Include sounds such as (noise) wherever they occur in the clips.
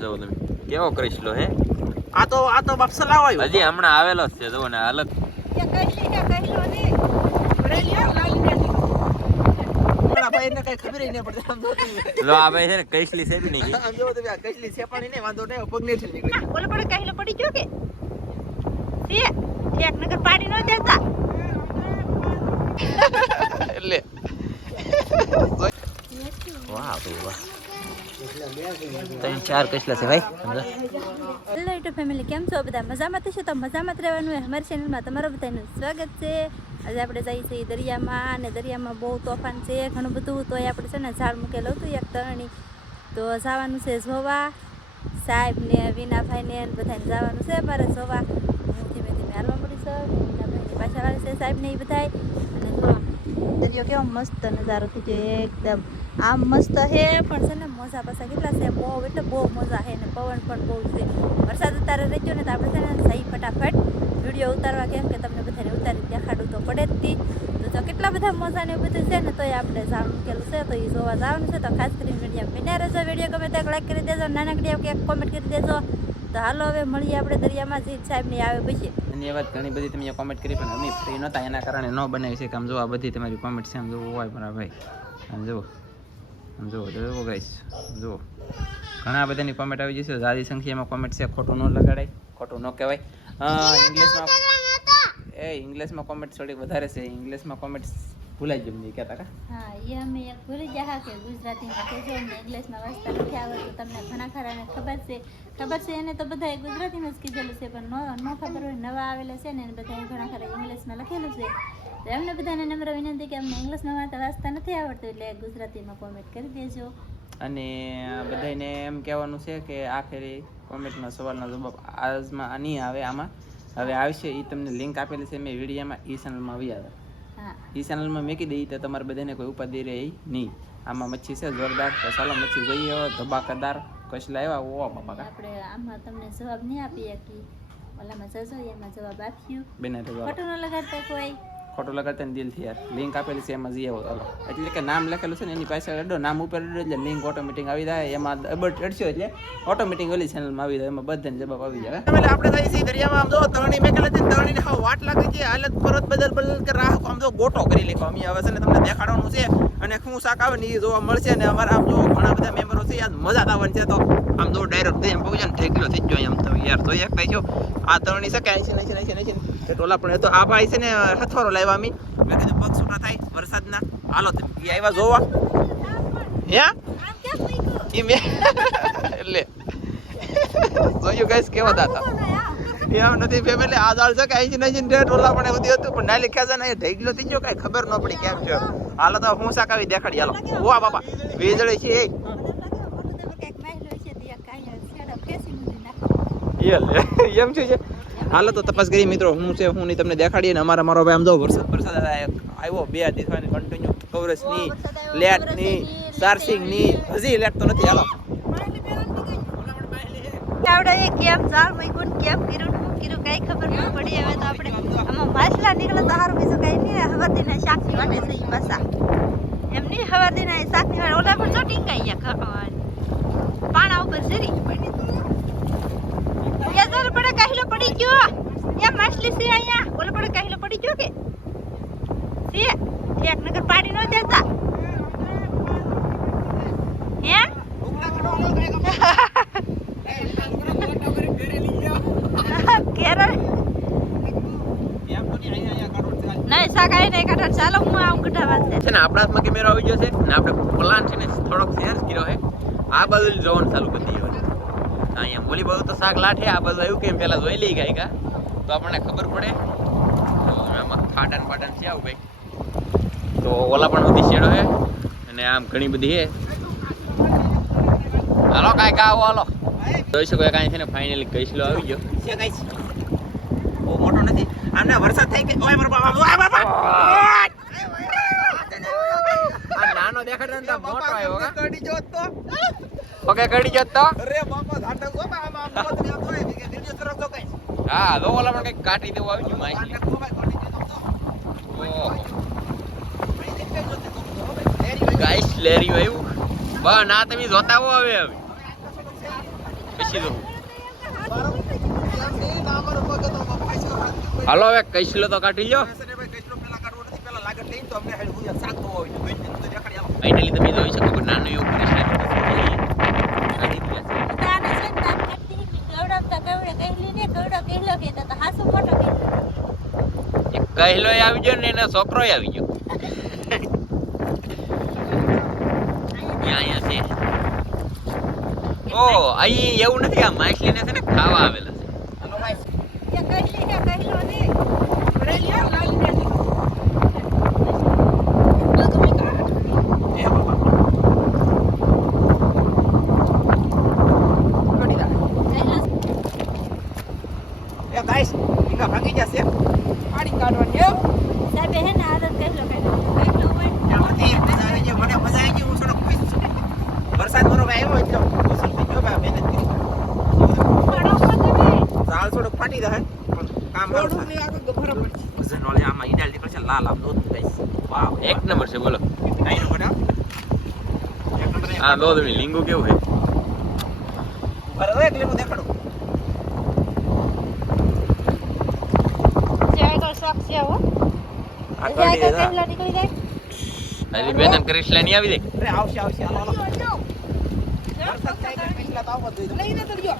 જો તમે કેવો કૃષ્લો હે? આ તો આ તો બાપ સલાવ આવ્યો હજી હમણાં આવેલો જ છે જો ને અલગ. કે કહેલો ને વળેલી આવ લાલી ને મારા ભાઈને કઈ ખબર ય નહીં પડતી આમ જો તમે. જો આ ભાઈ છે ને નહીં આમ જો તમે આ કચલી છેપાણી નહીં વાંધો નહીં પગ નહીં નીકળી ઓલે પડે પડી ગયો કે? સે નગર પાડી ન દેતા. એટલે. વાહ વાહ. ત્રણ ચાર કસલા છે ભાઈ. હેલો યુટ્યુબ ફેમિલી કેમ છો બધા? મજામાં થશે તો મજામાં જ રહેવાનું હોય અમારી ચેનલમાં તમારું બધાનું સ્વાગત છે. આજે આપણે જઈએ છીએ દરિયામાં અને દરિયામાં બહુ તોફાન છે, ઘણું બધું. તો આપણે છે ને ઝાડ મૂકેલું હતું એક તરણી. તો જવાનું છે જોવા. સાહેબ ને વિનાભાઈ ને બધાને જવાનું છે મારે જોવા. હું ધીમે ધીમે હાલવા મળી છે. વિનાભાઈની પાછળ આવે છે સાહેબ ને એ બધાય. અને દરિયો કેવો મસ્ત નજારો થઈ ગયો એકદમ. આમ મસ્ત હે, પણ છે ને મોજા પાછા કેટલા છે? બહુ, એટલે બહુ મજા છે ને પવન પણ બહુ છે. વરસાદ ઉતારે રહેજો ને તો આપણે છે ને સહી ફટાફટ વીડિયો ઉતારવા કેમ કે તમને બધાને ઉતારી દેખાડું તો પડે જ તી. તો કેટલા બધા મજા ને બધું છે ને તો એ આપણે જાણવું કેલું છે, તો એ જોવા જવાનું છે. તો ખાસ કરીને વીડિયો બન્યા રહેજો. વીડિયો ગમે તો લાઈક કરી દેજો નાનકડી કે કોમેન્ટ કરી દેજો. તો હાલો હવે મળીએ આપણે દરિયામાં જીત સાહેબની આવે પછી. અને એ વાત ઘણી બધી તમે કોમેન્ટ કરી પણ અમે ફ્રી નહોતા એના કારણે ન બનાવી શકે આમ જો આ બધી તમારી કોમેન્ટ છે આમ જોવું હોય મારા ભાઈ. આમ જુઓ આમ જુઓ જુઓ ગાઈશ જુઓ. ઘણા બધાની કોમેન્ટ આવી જશે સારી સંખ્યામાં કોમેન્ટ છે ખોટું ન લગાડાય ખોટું ન કહેવાય. અ, ઇંગ્લિશમાં એ ઇંગ્લિશમાં કોમેન્ટ થોડીક વધારે છે ઇંગ્લિશમાં કોમેન્ટ ભૂલાઈ ગયું નહીં કહેતા કા? હા એ અમે એક ભૂલી ગયા કે ગુજરાતીમાં કહેજો અમને ઇંગ્લિશમાં વાંચતા નથી આવડતું તમને ઘણા ખરાને ખબર છે. ખબર છે એને તો બધાએ ગુજરાતીમાં જ કીધેલું છે પણ ન ખબર હોય નવા આવેલા છે ને એને બધાએ ઘણા ખરા ઇંગ્લિશમાં લખેલું છે. તો એમને બધાને નમ્ર વિનંતી કે અમને ઇંગ્લિશમાં વાંચતા વાંચતા નથી આવડતું એટલે ગુજરાતીમાં કોમેન્ટ કરી દેજો. અને બધાને એમ કહેવાનું છે કે આ ફેરી કોમેન્ટમાં સવાલના જવાબ આજમાં નહીં આવે આમાં. હવે આવશે એ તમને લિંક આપેલી છે મેં વિડીયામાં એ ચેનલમાં આવી આવે. એ ચેનલમાં મેકી દઈએ તો તમારે બધાને કોઈ ઉપાધિ રહે નહીં. આમાં મચ્છી છે જોરદાર તો ચાલો મચ્છી જોઈએ ધબાકાદાર કસલા એવા ઓ બાપા આપણે આમાં તમને જવાબ નહીં આપી શકી ઓલામાં જજો એમાં જવાબ આપ્યું બેના જવાબ. ફોટો ન લગાડતા કોઈ. ખોટું લગાડતા દિલથી યાર. લિંક આપેલી છે એમાં જઈએ ચાલો એટલે કે નામ લખેલું છે ને એની પાસે અડો નામ ઉપર અડો એટલે લિંક ઓટોમેટિક આવી જાય. એમાં અબટ અડશો એટલે ઓટોમેટિક ઓલી ચેનલમાં આવી જાય. એમાં બધાને જવાબ આવી જાય એટલે આપણે થઈ છે દરિયામાં આમ જો, તરણી મેકેલા છે તરણીને હાવ વાટ લાગે છે હાલત ફરત બદલ બદલ કે રાહ આમ જો ગોટો કરી લેખો. અમે હવે છે ને તમને દેખાડવાનું છે. અને શું શાક આવે ને એ જોવા મળશે ને અમારા આમ જો ઘણા બધા મેમ્બરો છે, યાર મજા આવવાની છે તો. આમ જો ડાયરેક્ટ એમ પહોંચે ને ઠેકલો થઈ જાય એમ તો. યાર જોઈએ કઈ જો, આ તરણી છે કે નહીં છે નહીં નાઈસી તે ટોલા પણ એ તો આ ભાઈ છે ને હથવારો લાવ્યા અમે. મેં કીધું પગ સુટા થાય વરસાદના. હાલો તમે એ આવ્યા જોવા. હે? ઈ મેં (laughs) એટલે. જોયું ગાઈસ કેવા દાતા એમ નથી ફેમિલી આ દાળ છે કે ડેટ ઓલા પણ એવું હતું પણ નાલી ખેંચા ને ઢેગલો થઈ ગયો કઈ ખબર ન પડી કેમ છે હાલો તો હું શાક દેખાડી હાલો. વાહ બાપા વીજળી છે એ. એમ છે. (laughs) હાલો તો તપાસ કરી મિત્રો, હું છે, હું તમને દેખાડીએ ને અમારા મારો ભાઈ આમ જો વરસાદ વરસાદ આવ્યો, બે દિવસની કન્ટિન્યુ કવરેજની, લેટની ચાર્જિંગની, હજી લેટ તો નથી, હાલો. કેમ જાળ મૈકુન કેમ ને શું કઈ ખબર ન પડી હવે તો આપણે આમાં માછલા નીકળે તો બીજું કઈ નહીં હવરદી ના શાકની વાટે છે પાછા. એમ નહીં હવરદી ના શાકની વાટે. ઓલા પણ જો ટીંગાઈ ગયા પાણા ઉપર એ જોર પડે. પડી ગયો એ માછલી આપણા હાથમાં કેમેરો આવી ગયો છે ને, આપણે પ્લાન છે ને, થોડોક ચેન્જ કર્યો છે. આ બાજુ જવાનું ચાલુ કરી હવે. અહીંયા મૂલી બહુ તો શાક લાઠે આ બધું આવ્યું કેમ? પેલા જોઈ લઈ ગયા કા તો આપણને ખબર પડે. આમાં ફાટન ફાટન છે આવું કંઈક તો ઓલા પણ બધી શેડો છે. અને આમ ઘણી બધી છે. હાલો કાંઈક આવો હાલો. જોઈ શકો કાંઈ છે ને ફાઇનલી કઈસલો આવી ગયો. બહુ મોટો નથી. આમને વરસાદ થઈ ગયો ઓય મારા બાપા ઓય! બાબા નાનો દેખાડો મોટો આવ્યો કા? જો તો. ઓકે કડી જત તો? અરે બાપા ધાટા ગો આમ આમ જો ને તો કે વિડિયો તરફ તો કઈ હા તો ઓલા પણ કંઈક કાઢી દેવું આવી ગયું તો ગાઈસ લેરી આવ્યું બા ના તમે જોતા હો હવે હવે. પછી જો હાલો હવે કૈસલો તો કાઢી લો ફાઇનલી તમે જોઈ શકો નાનું એવું કૃષ્ણ કાઢી દીધા છે. તો આને છે ને તાપ કાઢતી હતી, કવડાવતા કવડે ને કહેલો કહેતા તો હાસુ મોટો કહેલો આવી ગયો ને એનો છોકરો આવી ગયો. અહીંયા અહીંયા છે. ઓ અહીં એવું નથી આ માછલીને છે ને ખાવા આવેલા છે એ કહેલી ને કહેલો ને ભાગી જશે પાણી કાઢવાની એમ સાહેબે હે ને આદત કહેલો કહેલો હોય મને મજા આવી ગઈ, હું થોડોક ખુશ છું. વરસાદ બરોબર આવ્યો એટલે વસૂલ થઈ ગયો ભાઈ, મહેનત કરી. ઝાડ થોડોક ફાટી પણ કામ. આમાં ઈડાળ નીકળશે, લાલ આમ દૂધ ગાઈસ. એક નંબર છે બોલો કાંઈ ન બનાવ. એક નંબર એક આ દો લીંગુ કેવું છે બરાબર એટલે હું દેખાડો. આગળ શોખ છે હો. આ જે કાઢી આગળ દે, કહેલો નીકળી જાય. હજી બે ત્રણ કૃષ્ણ નહીં આવી દે. અરે આવશે, આવશે, હાલો, હાલો. વરસાદ થાય એટલે પીછલા તો આવવા જ જોઈએ.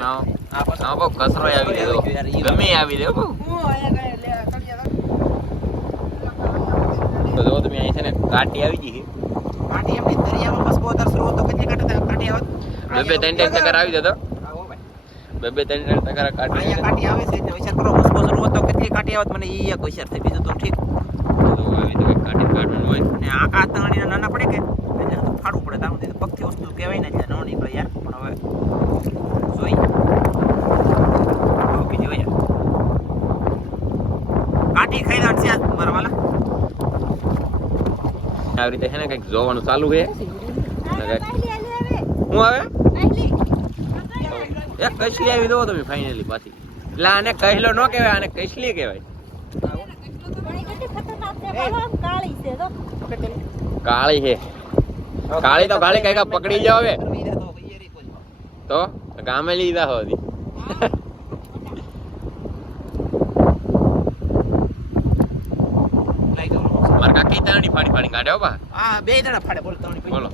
હા હા બહુ કચરો આવી દીધો ગમે આવી દે જો તમે અહીં છે ને કાટી આવી ગઈ છે. કાંઠી એમની દરિયામાં બસ બહુ દરસરો તો કેટલી આવત? બે બે ત્રણ ત્રણ ટકર આવી જતો. ભાઈ. બે બે ત્રણ ત્રણ ટકર કાટી આવે છે એટલે વિચાર કરો. કેટલી કાંઠી આવત મને ઈ એક હોશિયાર થઈ બીજું તો ઠીક. તો આવી તો કંઈક કાઢી કાઢવાનું હોય. ને આ ના નાના પડે કે? એટલે તો ફાડવું પડે તારું તો પગથી વસ્તુ કહેવાય ને એટલે ન નીકળે યાર. પણ હવે જોઈ. ઓકે જોઈ કાંઠી ખાઈ લાટ છે મારા વાલા. આવી રીતે છે ને કંઈક જોવાનું ચાલુ છે. હું આવે? એક કશી આવી દો તમે ફાઇનલી પાછી. એટલે આને કહેલો ન કહેવાય આને કૈસલી કહેવાય. કાળી છે. કાળી તો કાળી કઈ પકડી જાવ હવે. તો ગામે લીધા હોતી મારા કાકી તાણી ફાડી ફાડી કાઢ્યો બા. આ બે જણા ફાડે. બોલ ત્રણ બોલો.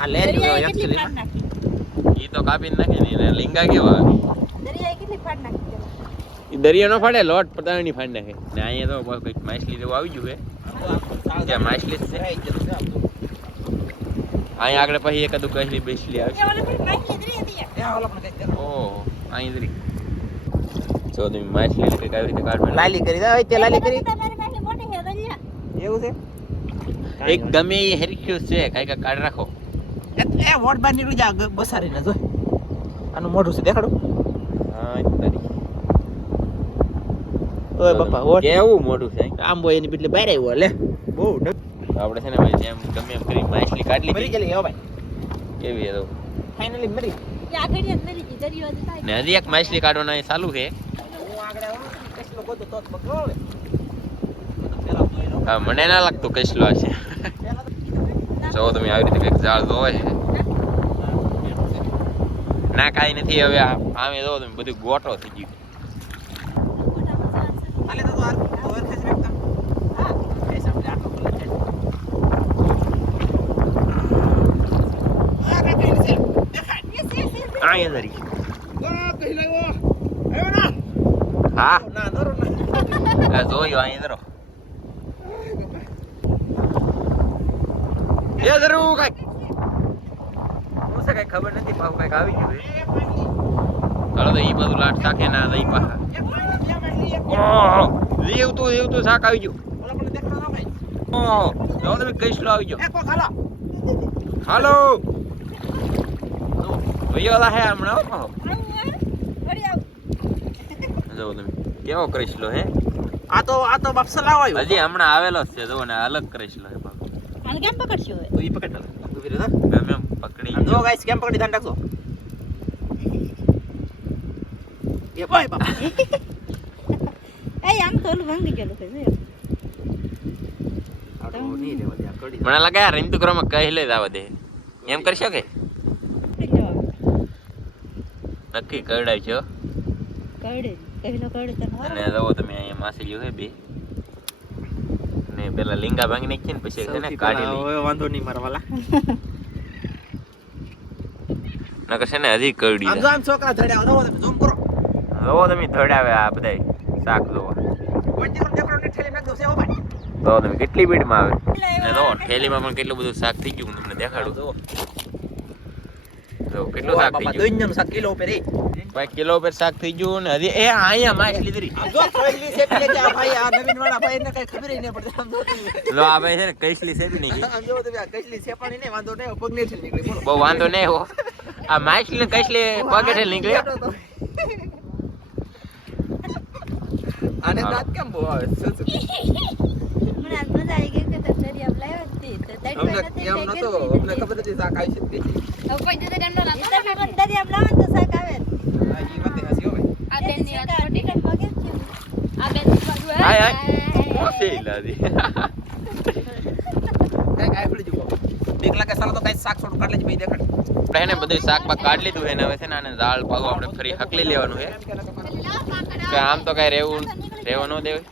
આ લેરી ફાડ નાખી? ઈ તો કાપી નાખે ને એને લીંગા કેવા આવે દરિયાએ કેટલી ફાડ નાખી દરિયો નો ફાડે લોટ પતાણી ફાડી નાખે. ને અહીંયા તો કંઈક માછલી જેવું આવી ગયું છે. ત્યાં માછલી છે. અહીંયા આગળ પછી એકાદું કહેલી બેસલી એ આવશે. ઓહો અહીં દરી જો તમે માછલી ને આવી રીતે કાઢવાનું. લાલી કરી દે તે લાલી કરી. તમારી માછલી મોટી છે દરિયા. એવું છે? એક ગમે એ હેરિક્યુસ છે કંઈક કાંઈ કાઢ રાખો. એ વોટ બાર નીકળી જા બસારી ને જોઈ આનું મોઢું છે દેખાડો. ઓય બાપા વોટ? કેવું મોટું છે? આમ બોય એની એટલે બહાર આવ્યો લે બહુ આપણે છે ને ભાઈ જેમ ગમે એમ કરી માછલી કાઢી મરી ગયેલી હો ભાઈ. કેવી એ ફાઇનલી મરી. ને હજી એક માછલી કાઢવાનું ચાલુ છે. હું મને ના લાગતું કસલો હશે. જો તમે આવી રીતે કંઈક ઝાડ જોવે છે. ના કાંઈ નથી. હવે આ આમે જો તમે બધું ગોટો થઈ ગયું. હાલે તો આ ઓવર થઈ જશે એકદમ હા. જોયો અહીં ધરો. એ ધરું કઈ. કાંઈ ખબર નથી પાછું કંઈક આવી ગયું ચાલો તો બધું લાટ શાકે ના શાક આવી ઓહો તમે આવી હાલો. હે હમણાં તમે કેવો કઈસલો હે? આ તો આ તો હજી હમણાં આવેલો જ છે જો ને અલગ કઈસલો હે. આને કેમ પકડશો? પકડ એમ પકડી. જો ગાઈસ કેમ પકડી? ધ્યાન રાખજો. એ ભાઈ બાપ. (laughs) એ આમ તો ઓલું ભાંગી ગયેલું છે જોયો. નહીં લેવા દે આ કડી મને લાગે કહી લે આવા દે. એમ કરી શકે નક્કી કરડાય છો? કડે કહેલો કડે તને અને તમે અહીંયા માસી જો હે બે. ને પેલા લીંગા ભાંગી નાખી ને પછી છે કાઢી વાંધો નહીં મારા વાલા. (laughs) નકર છે ને હજી કરડી આમ જો આમ છોકરા ધડ્યા આવો તમે ઝૂમ કરો. જુઓ તમે ધડાવે આ બધાય શાક જુઓ કોઈ દીકરો દેખરો ને ઠેલી નાખ દો સેવો ભાઈ. તો તમે કેટલી ભીડમાં આવે. ને થેલીમાં ઠેલીમાં પણ કેટલું બધું શાક થઈ ગયું હું તમને દેખાડું. જો તો કેટલો શાક થઈ ગયું? દુનિયાનું શાક કિલો ઉપર ભાઈ કિલો ઉપર શાક થઈ ગયું ને હજી એ અહીંયા માછલી આમ જો કઈલી છે કે આ ભાઈ આ નવીન વાળા ભાઈ ને કઈ ખબર નહીં પડતી આમ લો આ ભાઈ છે ને કઈસલી સેબી નહીં આમ જો તમે કઈલી છે પણ નહીં વાંધો નહીં પગ નહીં નીકળી બોલો. બહુ વાંધો નહીં હો. આ માછલી ને કઈસલી પગેઠે નીકળી આને દાંત કેમ બહુ આવે શું શું? મને આજ મજા આવી ગઈ કે તો દરિયામાં લાવ્યા જ તો અમને દરિયામાં એમ નતો અમને ખબર હતી શાક આવી છે તે. તમે પણ દરિયામાં લાવો તો શાક આવે જ. હા, ઈ વાતે શાક? હાય હાય લાદી (laughs) જુઓ. સાલો તો કાંઈ થોડું કાઢી લેજે ભાઈ દેખાડ. આપણે બધું શાક બાક કાઢી લીધું એને હવે છે ને આને દાળ પાગો આપણે ફરી હકલી લેવાનું છે કે આમ તો કઈ રહેવું રેવા ન દેવાય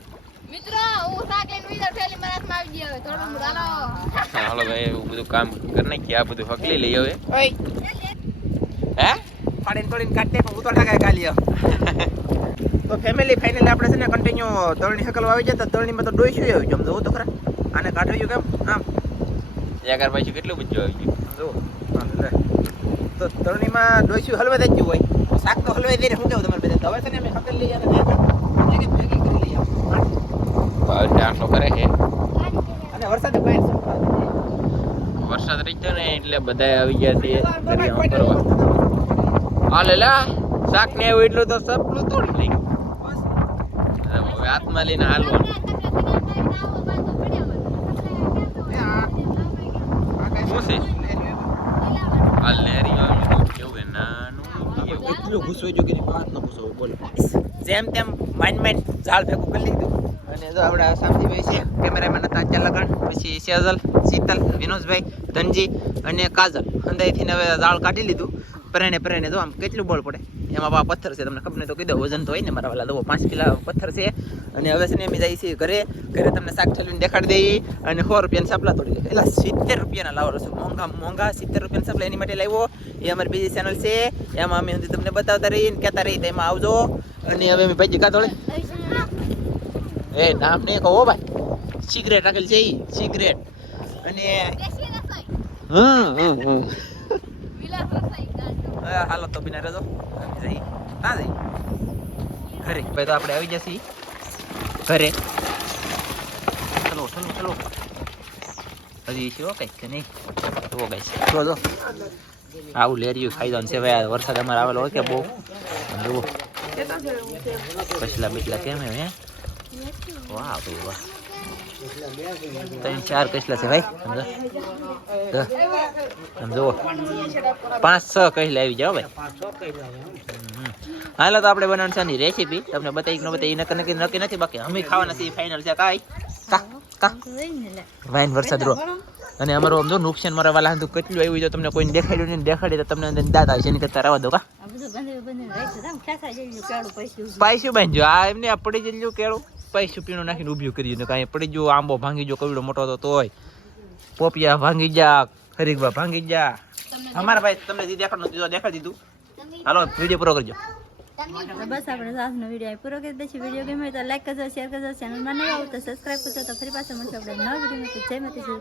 મિત્રો હું શાક લઈને આવી ગયો હાલો. ભાઈ એવું બધું કામ કરી નાખીએ આ બધું હકલી લઈ હવે. હે? પાડીને તોડીને કાઢી પણ ઉતાર ના કાંઈ કાઢી તો ફેમિલી ફાઇનલી આપણે છે ને કન્ટિન્યુ તળની હકલ આવી જાય તો તળણીમાં તો ડોઈશું આવી જમ જોવો તો ખરા. આને કાઢવ્યું કેમ? આમ. યાર પાછું કેટલું બધું આવી ગયું. તો તળણીમાં ડોઈશું હલવાઈ જ હોય? તો શાક તો હલવાઈ દઈને હું કેવું તમારે બધા? દવા હવે છે ને અમે હકલ લઈ અને ભેગી ભેગી કરી લઈએ તો આટલો કરે છે? અને વરસાદ પાણી વરસાદ રહી ગયો ને એટલે બધા આવી ગયા છે દરિયામાં ફરવા હાલે લા શાક ને એવું એટલું તો સપનું તોડી લઈ હવે હાથમાં લઈને હાલવાનું જેમ તેમ માઇન્ડ માઇન્ડ ઝાડ ભેગું કરી લીધું. અને જો આપણા શાંતિભાઈ છે, કેમેરામેન હતા ચાર લગન, પછી સેજલ, શીતલ, વિનોદભાઈ, ધનજી અને કાજલ. અંદાજથી હવે ઝાડ કાઢી લીધું. પ્રેણે પ્રેણે જો આમ કેટલું બળ પડે. એમાં બા પથ્થર છે, તમને ખબર નહીં તો કીધું વજન તો હોય ને મારા વાલા. દો પાંચ કિલા પથ્થર છે. અને હવે છે ને અમે જઈએ છીએ ઘરે. ઘરે તમને શાક ઠલવીને દેખાડી દઈએ અને સો રૂપિયાની સાપલા તોડી દઈએ. એટલે સિત્તેર રૂપિયાના લાવો છો મોંઘા મોંઘા સિત્તેર રૂપિયાના સાપલા એની માટે લાવ્યો. એ અમારી બીજી ચેનલ છે. એમાં અમે તમને બતાવતા રહીએ કહેતા રહીએ તો એમાં આવજો. અને હવે અમે ભાઈ કા થોડે એ નામ નહીં કહો ભાઈ. સિગરેટ રાખેલ છે ઈ સિગરેટ અને (laughs) હાલો તો બિના રહેજો. જઈ. ના જઈ. ઘરે. ભાઈ તો આપણે આવી જશી ઘરે. ચલો ચલો ચલો. હજી છે કંઈક કે નહીં. જુઓ કઈ જો જો આવું લેરિયું ખાઈ જવાનું છે ભાઈ. વરસાદ અમારે આવેલો હોય કે બહુ. જુઓ. કચલા બીટલા કેમ હે? વાહ ભાઈ વાહ. ત્રણ ચાર કસલા છે ભાઈ સમજો? સમજો. પાંચ છ કચલા આવી જાઓ ભાઈ. હાલો તો આપણે બનાવવાનું છે આની રેસીપી તમને બતાવી કે ન બતાવી નક્કી નક્કી નક્કી નથી બાકી. અમે ખાવાના છીએ ફાઇનલ છે કાંઈ. કા કા? વાઈન વરસાદ રો અને અમારું આમ જો નુકસાન મારા વાલા હતું કેટલું આવ્યું જો તમને કોઈને દેખાડ્યું નહીં દેખાડી તો તમને અંદર દાંત આવશે એની કરતા રવા દો કા પૈસું બાંધ જો આ એમને આ પડી જલ્યું કેળું. પૈસું પીણું નાખીને ઊભ્યું કર્યું ને કાંઈ પડી ગયો આંબો ભાંગી ગયો કવિડો મોટો હતો તોય. પોપિયા ભાંગી જા હરીકભા ભાંગી જા અમારા ભાઈ તમને જે દેખાડનું દીધું દેખાડી દીધું. હાલો વીડિયો પૂરો કરજો. બસ આપણે સાસનો વીડિયો પૂરો કરી દઈશું. વીડિયો ગમે તો લાઈક કરજો શેર કરજો ચેનલમાં નહીં આવું તો સબસ્ક્રાઈબ કરજો. તો ફરી પાછા મળશે આપણે નવા વીડિયો જય માતાજી